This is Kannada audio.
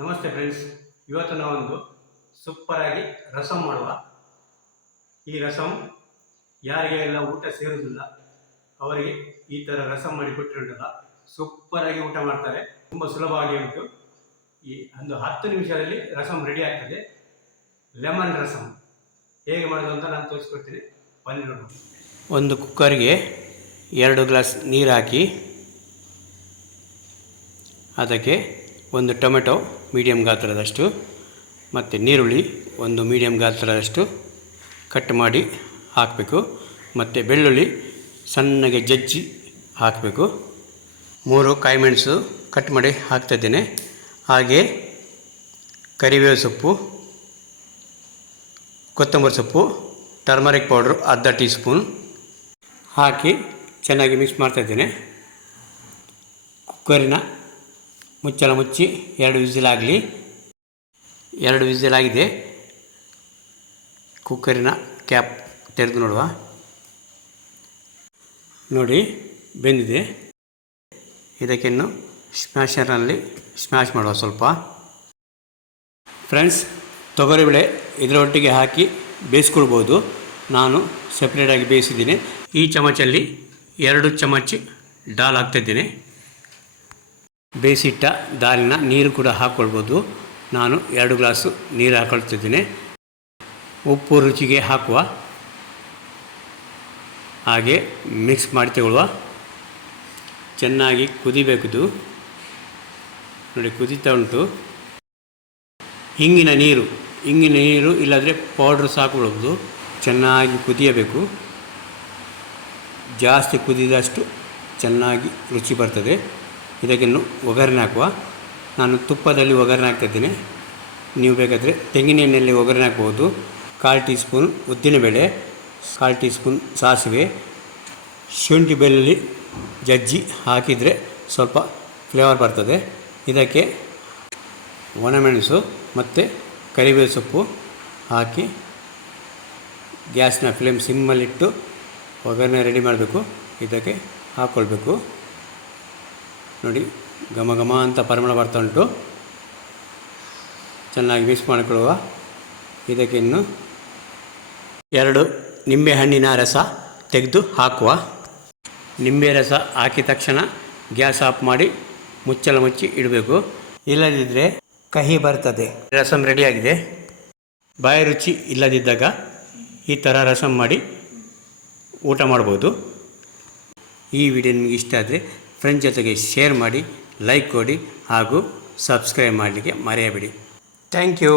ನಮಸ್ತೆ ಫ್ರೆಂಡ್ಸ್, ಇವತ್ತು ನಾವೊಂದು ಸೂಪರಾಗಿ ರಸಂ ಮಾಡುವ. ಈ ರಸಂ ಯಾರಿಗೆಲ್ಲ ಊಟ ಸೇರುವುದಿಲ್ಲ ಅವರಿಗೆ ಈ ಥರ ರಸಂ ಮಾಡಿ ಕೊಟ್ಟಿರುತ್ತಲ್ಲ, ಸೂಪರಾಗಿ ಊಟ ಮಾಡ್ತಾರೆ. ತುಂಬ ಸುಲಭವಾಗಿ ಉಂಟು. ಈ ಒಂದು 10 ನಿಮಿಷದಲ್ಲಿ ರಸಂ ರೆಡಿ ಆಗ್ತದೆ. ಲೆಮನ್ ರಸಂ ಹೇಗೆ ಮಾಡೋದು ಅಂತ ನಾನು ತೋರಿಸ್ಕೊಡ್ತೀನಿ, ಬನ್ನಿ ನೋಡೋಣ. ಒಂದು ಕುಕ್ಕರ್ಗೆ 2 ಗ್ಲಾಸ್ ನೀರು ಹಾಕಿ ಅದಕ್ಕೆ ಒಂದು ಟೊಮೆಟೊ ಮೀಡಿಯಮ್ ಗಾತ್ರದಷ್ಟು ಮತ್ತು ನೀರುಳ್ಳಿ ಒಂದು ಮೀಡಿಯಮ್ ಗಾತ್ರದಷ್ಟು ಕಟ್ ಮಾಡಿ ಹಾಕಬೇಕು. ಮತ್ತು ಬೆಳ್ಳುಳ್ಳಿ ಸಣ್ಣಗೆ ಜಜ್ಜಿ ಹಾಕಬೇಕು. 3 ಕಾಯಿಮೆಣಸು ಕಟ್ ಮಾಡಿ ಹಾಕ್ತಾಯಿದ್ದೇನೆ. ಹಾಗೆ ಕರಿಬೇವು ಸೊಪ್ಪು, ಕೊತ್ತಂಬರಿ ಸೊಪ್ಪು, ಟರ್ಮರಿಕ್ ಪೌಡ್ರು ಅರ್ಧ ಟೀ ಸ್ಪೂನ್ ಹಾಕಿ ಚೆನ್ನಾಗಿ ಮಿಕ್ಸ್ ಮಾಡ್ತಾಯಿದ್ದೇನೆ. ಕುಕ್ಕರಿನ ಮುಚ್ಚಳ ಮುಚ್ಚಿ 2 ವಿಸಿಲ್ ಆಗಲಿ. 2 ವಿಸಿಲ್ ಆಗಿದೆ. ಕುಕ್ಕರಿನ ಕ್ಯಾಪ್ ತೆರೆದು ನೋಡುವ. ನೋಡಿ, ಬೆಂದಿದೆ. ಇದಕ್ಕಿನ್ನು ಸ್ಮ್ಯಾಶರ್ನಲ್ಲಿ ಸ್ಮ್ಯಾಶ್ ಮಾಡುವ ಸ್ವಲ್ಪ. ಫ್ರೆಂಡ್ಸ್, ತೊಗರಿಬೇಳೆ ಇದರೊಟ್ಟಿಗೆ ಹಾಕಿ ಬೇಯಿಸ್ಕೊಳ್ಬೋದು. ನಾನು ಸಪ್ರೇಟಾಗಿ ಬೇಯಿಸಿದ್ದೀನಿ. ಈ ಚಮಚಲ್ಲಿ 2 ಚಮಚ ದಾಲ್ ಹಾಕ್ತಾಯಿದ್ದೀನಿ. ಬೇಯಿಸಿಟ್ಟ ದಾಲಿನ ನೀರು ಕೂಡ ಹಾಕ್ಕೊಳ್ಬೋದು. ನಾನು 2 ಗ್ಲಾಸು ನೀರು ಹಾಕ್ಕೊಳ್ತಿದ್ದೀನಿ. ಉಪ್ಪು ರುಚಿಗೆ ಹಾಕುವ. ಹಾಗೆ ಮಿಕ್ಸ್ ಮಾಡಿ ತಗೊಳ್ಳುವ. ಚೆನ್ನಾಗಿ ಕುದಿಬೇಕಿದು. ನೋಡಿ, ಕುದೀತಾ ಉಂಟು. ಹಿಂಗಿನ ನೀರು ಇಲ್ಲಾಂದರೆ ಪೌಡ್ರ್ ಸಾಕ್ಕೊಳ್ಬೋದು. ಚೆನ್ನಾಗಿ ಕುದಿಯಬೇಕು. ಜಾಸ್ತಿ ಕುದಿದಷ್ಟು ಚೆನ್ನಾಗಿ ರುಚಿ ಬರ್ತದೆ. ಇದಕ್ಕಿನ್ನು ಒಗ್ಗರಣೆ ಹಾಕುವ. ನಾನು ತುಪ್ಪದಲ್ಲಿ ಒಗ್ಗರಣೆ ಹಾಕ್ತಾಯಿದ್ದೀನಿ. ನೀವು ಬೇಕಾದರೆ ತೆಂಗಿನ ಎಣ್ಣೆಯಲ್ಲಿ ಒಗ್ಗರಣೆ ಹಾಕ್ಬೋದು. 1/4 ಟೀ ಸ್ಪೂನ್ ಉದ್ದಿನಬೇಳೆ, 1/4 ಟೀ ಸ್ಪೂನ್ ಸಾಸಿವೆ, ಶುಂಠಿ ಬೆಳ್ಳುಳ್ಳಿ ಜಜ್ಜಿ ಹಾಕಿದರೆ ಸ್ವಲ್ಪ ಫ್ಲೇವರ್ ಬರ್ತದೆ. ಇದಕ್ಕೆ ಒಣಮೆಣಸು ಮತ್ತು ಕರಿಬೇವು ಸೊಪ್ಪು ಹಾಕಿ ಗ್ಯಾಸ್ನ ಫ್ಲೇಮ್ ಸಿಮ್ಮಲ್ಲಿಟ್ಟು ಒಗ್ಗರಣೆ ರೆಡಿ ಮಾಡಬೇಕು. ಇದಕ್ಕೆ ಹಾಕ್ಕೊಳ್ಬೇಕು. ನೋಡಿ, ಘಮ ಘಮ ಅಂತ ಪರಿಮಳ ಬರ್ತಾ ಉಂಟು. ಚೆನ್ನಾಗಿ ಮಿಕ್ಸ್ ಮಾಡಿಕೊಳ್ಳುವ. ಇದಕ್ಕೆ ಇನ್ನು 2 ನಿಂಬೆಹಣ್ಣಿನ ರಸ ತೆಗೆದು ಹಾಕುವ. ನಿಂಬೆ ರಸ ಹಾಕಿದ ತಕ್ಷಣ ಗ್ಯಾಸ್ ಆಫ್ ಮಾಡಿ ಮುಚ್ಚಳ ಮುಚ್ಚಿ ಇಡಬೇಕು. ಇಲ್ಲದಿದ್ದರೆ ಕಹಿ ಬರ್ತದೆ. ರಸಂ ರೆಡಿಯಾಗಿದೆ. ಬಾಯಿ ರುಚಿ ಇಲ್ಲದಿದ್ದಾಗ ಈ ಥರ ರಸಂ ಮಾಡಿ ಊಟ ಮಾಡ್ಬೋದು. ಈ ವಿಡಿಯೋ ನಿಮಗೆ ಇಷ್ಟ ಆದರೆ ಫ್ರೆಂಡ್ಸ್ ಜೊತೆಗೆ ಶೇರ್ ಮಾಡಿ, ಲೈಕ್ ಕೊಡಿ ಹಾಗೂ ಸಬ್ಸ್ಕ್ರೈಬ್ ಮಾಡಲಿಕ್ಕೆ ಮರೆಯಬೇಡಿ. Thank you.